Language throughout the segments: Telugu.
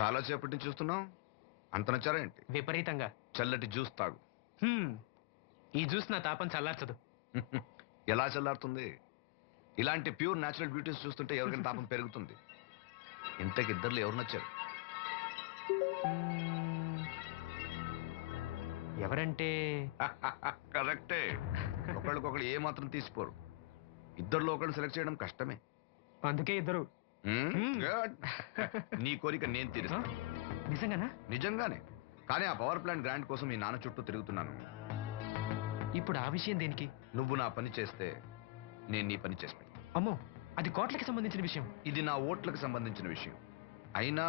చాలా సేపటి నుంచి చూస్తున్నావు. అంత నచ్చారా ఏంటి? విపరీతంగా. చల్లటి జ్యూస్ తాగు. ఈ జ్యూస్ నా తాపం చల్లార్చదు. ఎలా చల్లారుతుంది? ఇలాంటి ప్యూర్ న్యాచురల్ బ్యూటీస్ చూస్తుంటే ఎవరికైనా తాపం పెరుగుతుంది. ఇంతకి ఇద్దరులో ఎవరు నచ్చారు? ఎవరంటే? కరెక్టే. ఒకళ్ళకొకళ్ళు ఏ మాత్రం తీసిపోరు. ఇద్దరులో ఒకళ్ళు సెలెక్ట్ చేయడం కష్టమే. అందుకే ఇద్దరు. Good. నీ కోరిక నేను తీరుస్తా. నిజంగానా? నిజంగానే. కానీ ఆ పవర్ ప్లాంట్ గ్రాంట్ కోసం మీ నాన్న చుట్టూ తిరుగుతున్నాను. ఇప్పుడు ఆ విషయం దేనికి? నువ్వు నా పని చేస్తే నేను నీ పని చేసి పెడతా. అమ్మో, అది కోట్లకి సంబంధించిన విషయం. ఇది నా ఓట్లకు సంబంధించిన విషయం. అయినా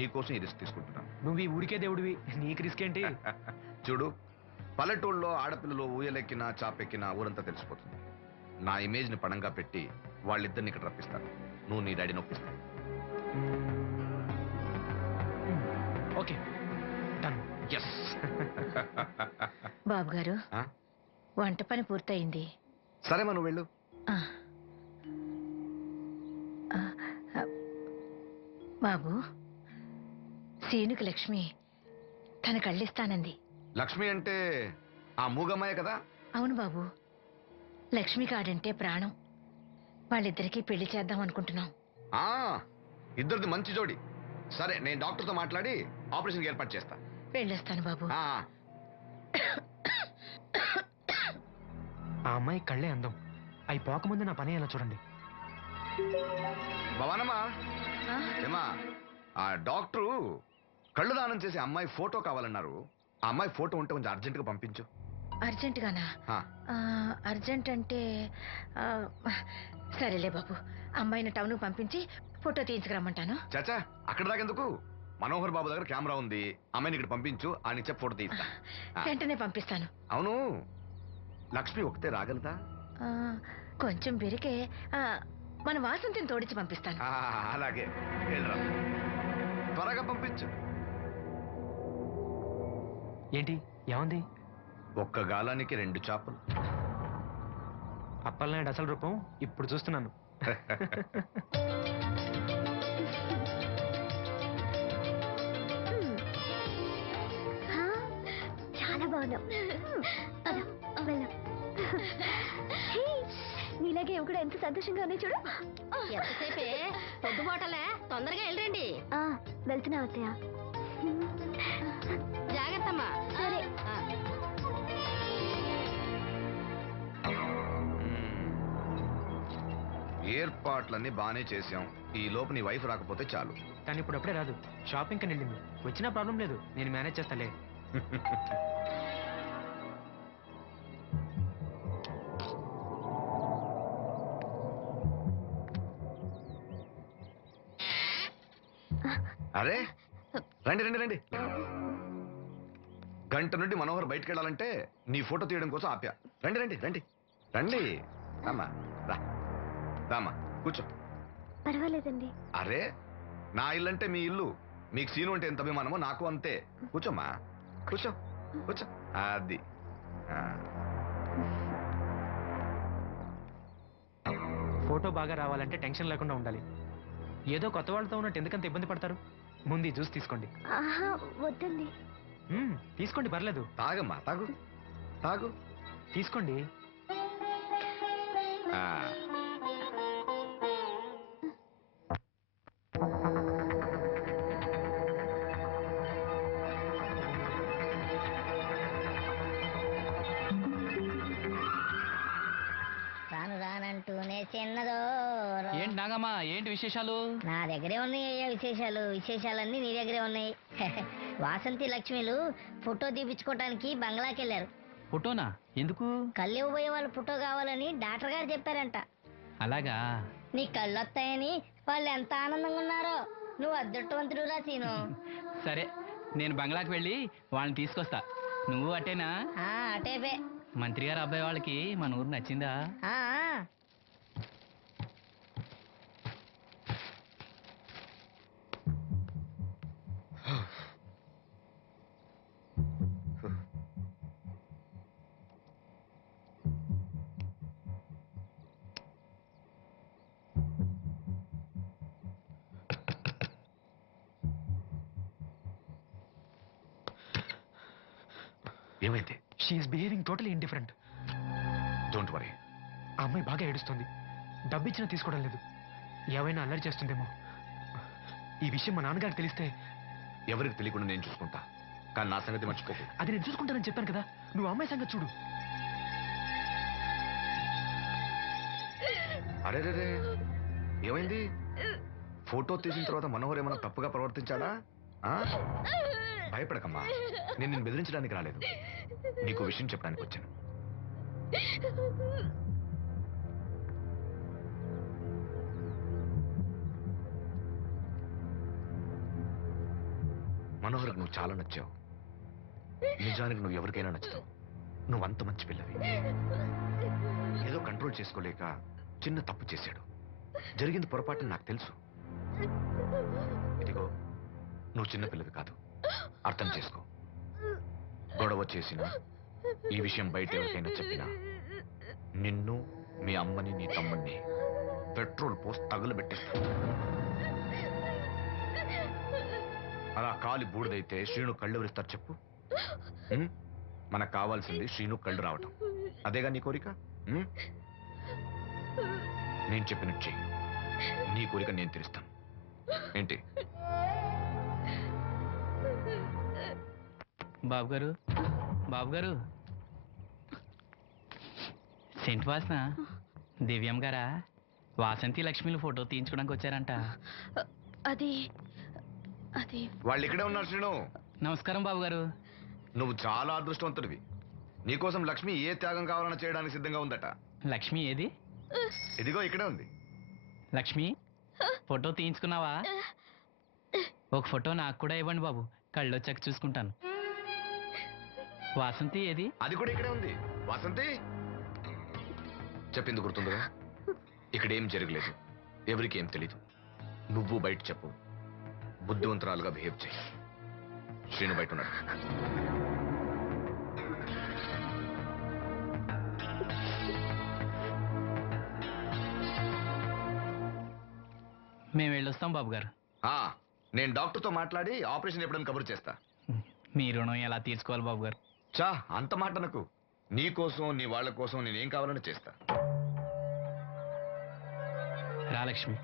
నీకోసం ఈ రిస్క్ తీసుకుంటున్నాను. నువ్వు ఈ ఊరికే దేవుడివి, నీకు రిస్క్ ఏంటి? చూడు, పల్లెటూళ్ళలో ఆడపిల్లలు ఊయలెక్కినా చాపెక్కినా ఊరంతా తెలిసిపోతుంది. నా ఇమేజ్ ని పణంగా పెట్టి వాళ్ళిద్దరిని ఇక్కడ రప్పిస్తాను. నువ్వు నీ డాడీ నొప్పిస్తాను. Okay, done. ఎస్. బాబు గారు, వంట పని పూర్తయింది. సరే మనం వెళ్ళు. బాబు, సీనుకి లక్ష్మి తన కళ్ళిస్తానంది. లక్ష్మి అంటే ఆ మూగమ్మాయే కదా? అవును బాబు, లక్ష్మి కాడంటే ప్రాణం. వాళ్ళిద్దరికీ పెళ్లి చేద్దాం అనుకుంటున్నాం. ఇద్దరిది మంచి జోడి. సరే, నేను డాక్టర్తో మాట్లాడి ఆపరేషన్ ఏర్పాటు చేస్తా. వెళ్ళొస్తాను బాబు. ఆ అమ్మాయి కళ్ళే అందం. అవి పోకముందు నా పని ఎలా చూడండి. భవానమ్మా, ఏమా, ఆ డాక్టరు కళ్ళు దానం చేసే అమ్మాయి ఫోటో కావాలన్నారు. ఆ అమ్మాయి ఫోటో ఉంటే కొంచెం అర్జెంటుగా పంపించు. అర్జెంటుగానా? అర్జెంట్ అంటే సరేలే బాబు, అమ్మాయిని టౌన్ పంపించి ఫోటో తీయించుకురమ్మంటాను. చాచా, అక్కడ దాకెందుకు? మనోహర్ బాబు దగ్గర కెమెరా ఉంది. అమ్మాయిని ఇక్కడ పంపించు, ఆయన ఇచ్చే ఫోటో తీస్తా. వెంటనే పంపిస్తాను. అవును, లక్ష్మి ఒకతే రాగలదా? కొంచెం బెరికే. మన వాసంతిని తోడిచి పంపిస్తాను. అలాగే, వెళ్ళరా, త్వరగా పంపించు. ఏంటి, ఏముంది? ఒక్క గాలానికి 2 చేపలు. అప్పలనాయుడు అసలు రూపం ఇప్పుడు చూస్తున్నాను. చాలా బాగున్నావు. నీలాగే కూడా ఎంత సంతోషంగా ఉన్నాయి చూడు. ఎంతసేపే పొద్దుబాటలే, తొందరగా వెళ్ళండి. వెళ్తున్నా అత్తయ్య. జాగ్రత్తమ్మా. సరే. ఏర్పాట్లన్నీ బానే చేశాం. ఈ లోపు నీ వైఫ్ రాకపోతే చాలు. కానీ ఇప్పుడు అప్పుడే రాదు, షాపింగ్ కని వెళ్ళింది. వచ్చినా ప్రాబ్లం లేదు, నేను మేనేజ్ చేస్తాలే. అరే, రండి రండి రండి. గంట నుండి మనోహర్ బయటకు వెళ్ళాలంటే నీ ఫోటో తీయడం కోసం ఆప్యా. రండి రండి రండి రండి. రామా, రా రామా, కూర్చో. పర్వాలేదండి. అరే, నా ఇల్లు అంటే మీ ఇల్లు. మీకు సీను అంటే ఎంత అభిమానమో నాకు అంతే. కూర్చోమ్మా, కూర్చో కూర్చో. అది ఫోటో బాగా రావాలంటే టెన్షన్ లేకుండా ఉండాలి. ఏదో కొత్త వాళ్ళతో ఉన్నట్టు ఎందుకంత ఇబ్బంది పడతారు? ముందు జ్యూస్ తీసుకోండి. వద్దండి. తీసుకోండి, పర్లేదు. తాగమ్మా, తాగు తాగు, తీసుకోండి. రాను రానంటూనే చిన్నదో. ఏంటి నాగమ్మా, ఏంటి విశేషాలు? నా దగ్గరే ఉన్నాయి అయ్యా విశేషాలు. విశేషాలన్నీ నీ దగ్గరే ఉన్నాయి. వాసంతి లక్ష్మిలు ఫోటో తీపించుకోవటానికి బంగ్లాకి వెళ్ళారు. ఫోటోనా? ఎందుకు? కళ్ళు ఇవ్వబోయే వాళ్ళ ఫోటో కావాలని డాక్టర్ గారు చెప్పారంట. అలాగా? నీ కళ్ళు వస్తాయని వాళ్ళు ఎంత ఆనందంగా ఉన్నారో. నువ్వు అదృష్టవంతుడు రా సీను. సరే, నేను బంగ్లాకి వెళ్ళి వాళ్ళని తీసుకొస్తా. నువ్వు అటేనా? అటేపే. మంత్రి గారు అబ్బాయి వాళ్ళకి మన ఊరు నచ్చిందా? ఏమైంది? She's behaving totally indifferent. Don't worry. ఆ అమ్మాయి బాగా ఏడుస్తుంది. డబ్బు ఇచ్చినా తీసుకోవడం లేదు. ఏమైనా అల్లరి చేస్తుందేమో. ఈ విషయం మా నాన్నగారికి తెలిస్తే ఎవరికి తెలియకుండా నేను చూసుకుంటా, కానీ నా సంగతి మర్చిపోకు. అది నేను చూసుకుంటానని చెప్పాను కదా. నువ్వు అమ్మాయి సంగతి చూడు. అరే రే, ఏమైంది? ఫోటో తీసిన తర్వాత మనోహర్ ఏమైనా తప్పుగా ప్రవర్తించాడా? ఆ? భయపడకమ్మా, నేను నిన్ను బెదిరించడానికి రాలేదు, నీకు విషయం చెప్పడానికి వచ్చాను. మనోహర్కి నువ్వు చాలా నచ్చావు. నిజానికి నువ్వు ఎవరికైనా నచ్చుతావు. నువ్వు అంత మంచి పిల్లవి. ఏదో కంట్రోల్ చేసుకోలేక చిన్న తప్పు చేశాడు. జరిగింది పొరపాటు నాకు తెలుసు. ఇదిగో, నువ్వు చిన్న పిల్లవి కాదు, అర్థం చేసుకో. గొడవ చేసినా, ఈ విషయం బయట ఎవరికైనా చెప్పినా నిన్ను, మీ అమ్మని, నీ తమ్ముడిని పెట్రోల్ పోసి తగులబెట్టేస్తా. అలా కాలి బూడిదైతే శ్రీను కళ్ళు ఎవరిస్తారు చెప్పు? ఉం? మనకు కావాల్సింది శ్రీను కళ్ళు రావటం. అదేగా నీ కోరిక? ఉం? నేను చెప్పినట్టు చెయ్యి. నీ కోరిక నేను తీరుస్తాను. ఏంటి? బాబు గారు, బాబు గారు, సెంట్ వాసన దివ్యం గారా? వాసంతి లక్ష్మిలు ఫోటో తీయించుకోవడానికి వచ్చారంట. అది అది వాళ్ళు ఇక్కడే ఉన్నారు శ్రీను. నమస్కారం బాబు గారు. నువ్వు చాలా అదృష్టవంతుడివి. నీకోసం లక్ష్మి ఏ త్యాగం కావాలన్నా చేయడానికి సిద్ధంగా ఉందట. లక్ష్మి ఏది? ఇదిగో ఇక్కడే ఉంది. లక్ష్మి, ఫోటో తీయించుకున్నావా? ఒక ఫోటో నాకు కూడా ఇవ్వండి బాబు, కళ్ళు వచ్చాక చూసుకుంటాను. వాసంతి ఏది? అది కూడా ఇక్కడే ఉంది. వాసంతి, చెప్పింది గుర్తుందిగా? ఇక్కడేం జరగలేదు, ఎవరికి ఏం తెలీదు. నువ్వు బయట చెప్పు, బుద్ధివంతురాలుగా బిహేవ్ చేయి. శ్రీను బయట ఉన్నాడు. మేము వెళ్ళొస్తాం బాబు గారు. నేను డాక్టర్తో మాట్లాడి ఆపరేషన్ ఎప్పుడైనా కబురు చేస్తా. మీ రుణం ఎలా తీర్చుకోవాలి బాబు గారు? చా, అంత మాట నాకు. నీ కోసం, నీ వాళ్ళ కోసం నేనేం కావాలని చేస్తా. రా లక్ష్మి.